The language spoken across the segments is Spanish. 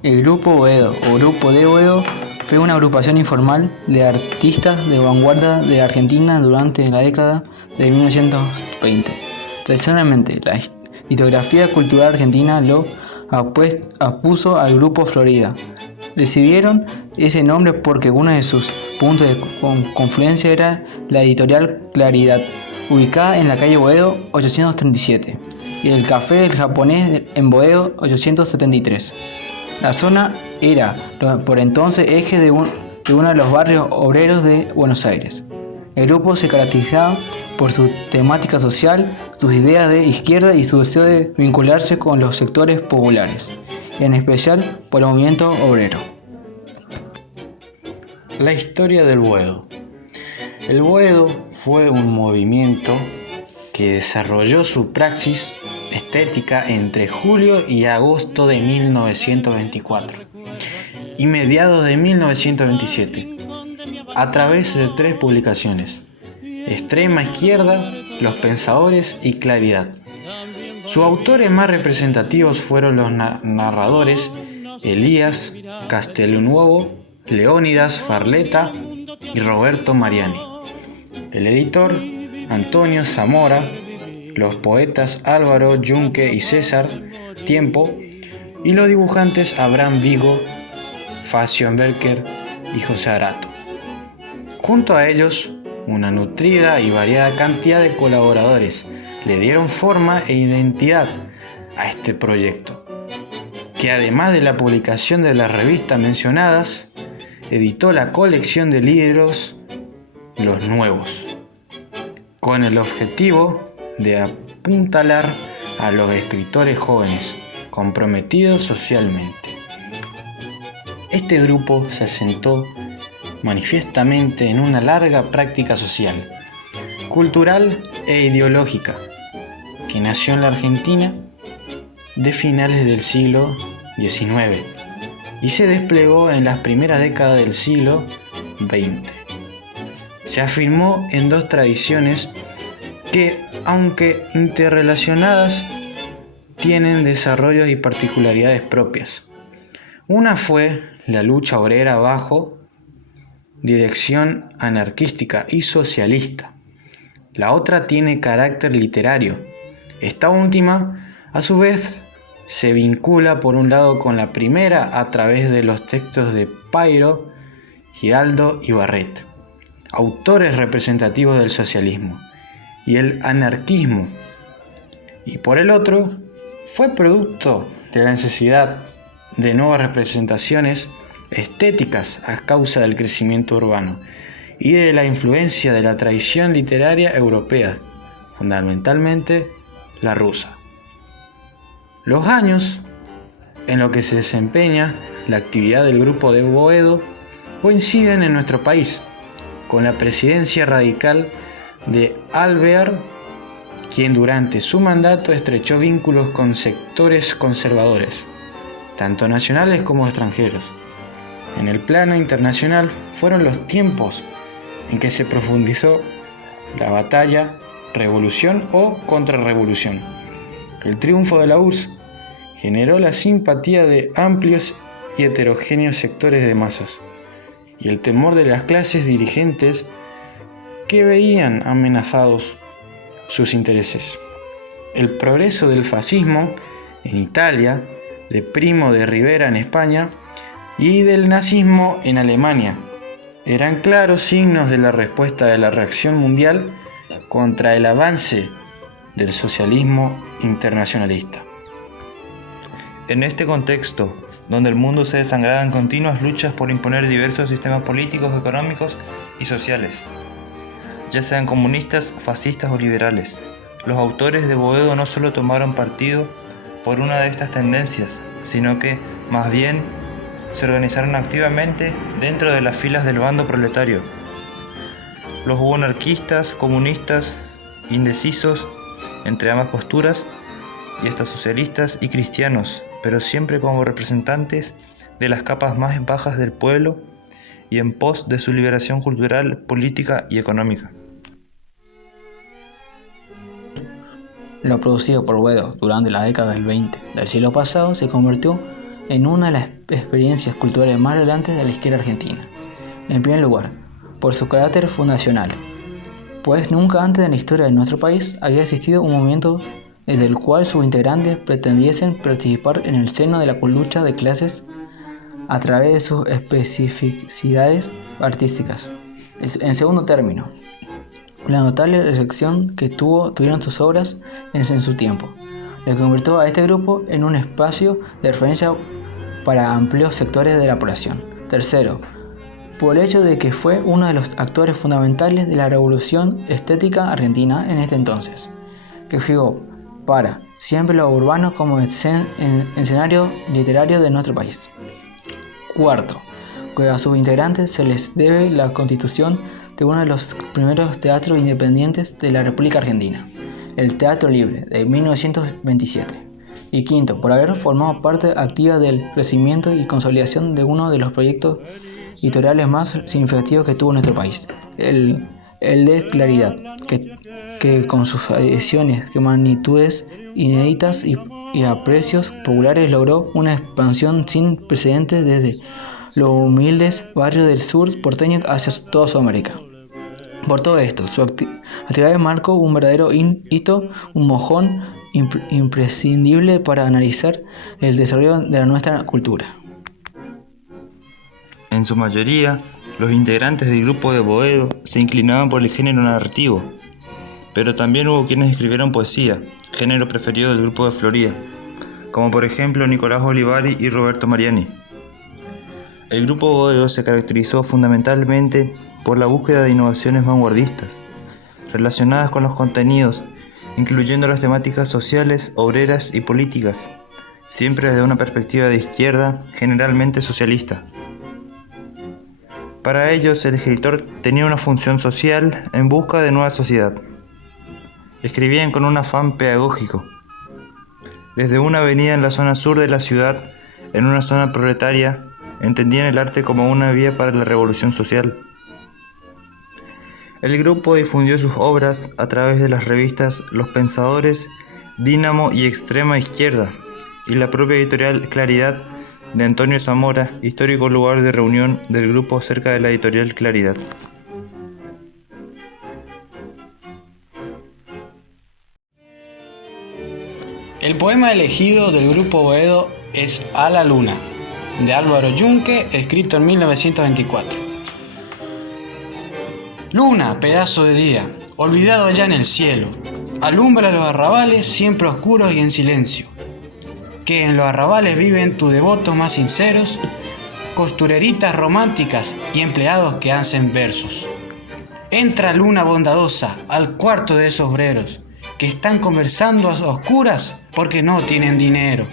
El Grupo Boedo o Grupo de Boedo fue una agrupación informal de artistas de vanguardia de Argentina durante la década de 1920. Tradicionalmente, la historiografía cultural argentina lo apuso al Grupo Florida. Recibieron ese nombre porque uno de sus puntos de confluencia era la editorial Claridad, ubicada en la calle Boedo 837, y el Café del Japonés en Boedo 873. La zona era por entonces eje de uno de los barrios obreros de Buenos Aires. El grupo se caracterizaba por su temática social, sus ideas de izquierda y su deseo de vincularse con los sectores populares, en especial por el movimiento obrero. La historia del Boedo. El Boedo fue un movimiento que desarrolló su praxis estética entre julio y agosto de 1924 y mediados de 1927 a través de 3 publicaciones: Extrema Izquierda, Los Pensadores y Claridad. Sus autores más representativos fueron los narradores Elías Castelnuovo, Leónidas Farleta y Roberto Mariani. El editor Antonio Zamora, los poetas Álvaro Yunque y César Tiempo, y los dibujantes Abraham Vigo, Facio Becker y José Arato. Junto a ellos, una nutrida y variada cantidad de colaboradores le dieron forma e identidad a este proyecto, que además de la publicación de las revistas mencionadas, editó la colección de libros Los Nuevos, con el objetivo de apuntalar a los escritores jóvenes comprometidos socialmente. Este grupo se asentó manifiestamente en una larga práctica social, cultural e ideológica que nació en la Argentina de finales del siglo XIX y se desplegó en las primeras décadas del siglo XX. Se afirmó en 2 tradiciones que, aunque interrelacionadas, tienen desarrollos y particularidades propias. Una fue la lucha obrera bajo dirección anarquística y socialista. La otra tiene carácter literario. Esta última, a su vez, se vincula por un lado con la primera a través de los textos de Pairo, Giraldo y Barret, autores representativos del socialismo y el anarquismo, y por el otro fue producto de la necesidad de nuevas representaciones estéticas a causa del crecimiento urbano y de la influencia de la tradición literaria europea, fundamentalmente la rusa. Los años en los que se desempeña la actividad del Grupo de Boedo coinciden en nuestro país con la presidencia radical de Alvear, quien durante su mandato estrechó vínculos con sectores conservadores, tanto nacionales como extranjeros. En el plano internacional fueron los tiempos en que se profundizó la batalla, revolución o contrarrevolución. El triunfo de la URSS generó la simpatía de amplios y heterogéneos sectores de masas y el temor de las clases dirigentes que veían amenazados sus intereses. El progreso del fascismo en Italia, de Primo de Rivera en España y del nazismo en Alemania eran claros signos de la respuesta de la reacción mundial contra el avance del socialismo internacionalista. En este contexto, donde el mundo se desangraba en continuas luchas por imponer diversos sistemas políticos, económicos y sociales, ya sean comunistas, fascistas o liberales, los autores de Boedo no solo tomaron partido por una de estas tendencias, sino que, más bien, se organizaron activamente dentro de las filas del bando proletario. Los hubo anarquistas, comunistas, indecisos entre ambas posturas, y hasta socialistas y cristianos, pero siempre como representantes de las capas más bajas del pueblo y en pos de su liberación cultural, política y económica. Lo producido por Boedo durante la década del 20 del siglo pasado se convirtió en una de las experiencias culturales más relevantes de la izquierda argentina. En primer lugar, por su carácter fundacional, pues nunca antes en la historia de nuestro país había existido un movimiento desde el cual sus integrantes pretendiesen participar en el seno de la lucha de clases a través de sus especificidades artísticas. En segundo término, la notable recepción que tuvieron sus obras en su tiempo, le convirtió a este grupo en un espacio de referencia para amplios sectores de la población. Tercero, por el hecho de que fue uno de los actores fundamentales de la revolución estética argentina en este entonces, que fijó para siempre lo urbano como escenario literario de nuestro país. Cuarto, que a sus integrantes se les debe la constitución de uno de los primeros teatros independientes de la República Argentina, el Teatro Libre, de 1927. Y quinto, por haber formado parte activa del crecimiento y consolidación de uno de los proyectos editoriales más significativos que tuvo nuestro país, el de Claridad, que con sus ediciones, magnitudes inéditas y a precios populares logró una expansión sin precedentes desde los humildes barrios del sur porteño hacia toda Sudamérica. Por todo esto, su actividad marcó un verdadero hito, un mojón imprescindible para analizar el desarrollo de nuestra cultura. En su mayoría, los integrantes del grupo de Boedo se inclinaban por el género narrativo, pero también hubo quienes escribieron poesía, género preferido del grupo de Florida, como por ejemplo Nicolás Olivari y Roberto Mariani. El grupo Boedo se caracterizó fundamentalmente por la búsqueda de innovaciones vanguardistas, relacionadas con los contenidos, incluyendo las temáticas sociales, obreras y políticas, siempre desde una perspectiva de izquierda, generalmente socialista. Para ellos, el escritor tenía una función social en busca de nueva sociedad. Escribían con un afán pedagógico. Desde una avenida en la zona sur de la ciudad, en una zona proletaria, entendían el arte como una vía para la revolución social. El grupo difundió sus obras a través de las revistas Los Pensadores, Dínamo y Extrema Izquierda, y la propia editorial Claridad de Antonio Zamora, histórico lugar de reunión del grupo cerca de la editorial Claridad. El poema elegido del grupo Boedo es A la Luna, de Álvaro Yunque, escrito en 1924. Luna, pedazo de día, olvidado allá en el cielo, alumbra los arrabales siempre oscuros y en silencio. Que en los arrabales viven tus devotos más sinceros, costureritas románticas y empleados que hacen versos. Entra luna bondadosa al cuarto de esos obreros, que están conversando a oscuras porque no tienen dinero.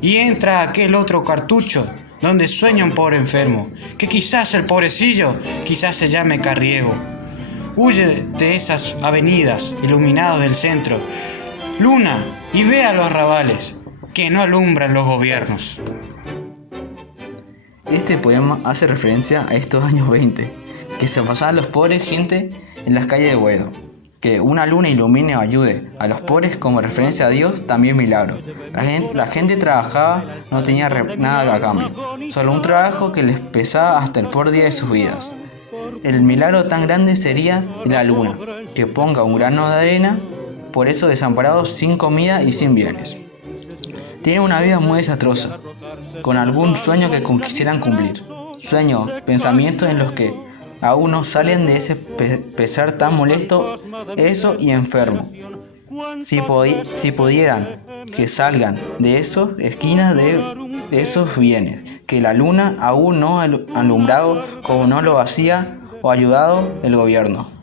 Y entra aquel otro cartucho donde sueña un pobre enfermo, que quizás el pobrecillo, quizás se llame Carriego. Huye de esas avenidas iluminadas del centro, luna, y ve a los arrabales, que no alumbran los gobiernos. Este poema hace referencia a estos años 20, que se pasaban los pobres gente en las calles de Boedo. Que una luna ilumine o ayude a los pobres como referencia a Dios, también milagro. La gente trabajaba, no tenía nada a cambio, solo un trabajo que les pesaba hasta el peor día de sus vidas. El milagro tan grande sería la luna, que ponga un grano de arena por esos desamparados sin comida y sin bienes. Tienen una vida muy desastrosa, con algún sueño que quisieran cumplir. Sueños, pensamientos en los que aún no salen de ese pesar tan molesto, eso y enfermo. Si pudieran, que salgan de esas esquinas de esos bienes, que la luna aún no ha alumbrado como no lo hacía o ayudado el gobierno.